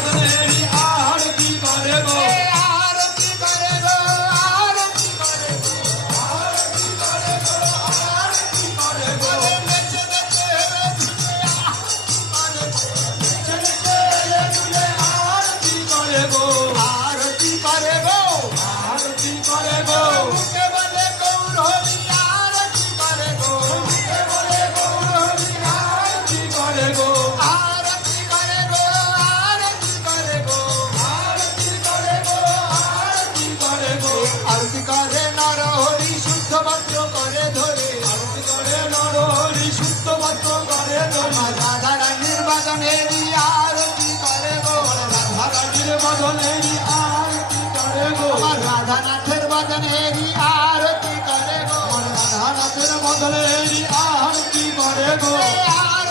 বদনেরি আরতি করে গো আরতি করে গো আরতি করে গো আরতি করে গো আরতি করে গো নেচে নেচে ছেলে আরতি করে গো আরতি করে গো আরতি করে গো মুখে বলে গৌরহরি আরতি করে গো মুখে বলে গৌরহরি আরতি করে গো আরতি করে গো আরতি করে গো আরতি করে গো আরতি করে গো আরতি করে নরহরি শুদ্ধ ভদ্র করে ধরে আরতি করে নরহরি শুদ্ধ ভদ্র করে ধরে রাধা রানীর বাদনেরি আরতি করে গো রাধারানীর বদনেরি আরতি করে গো আমার রাধানাথের বাদনেরি আরতি করে গো রাধানাথের বদনেরি আরতি করে গো আরতি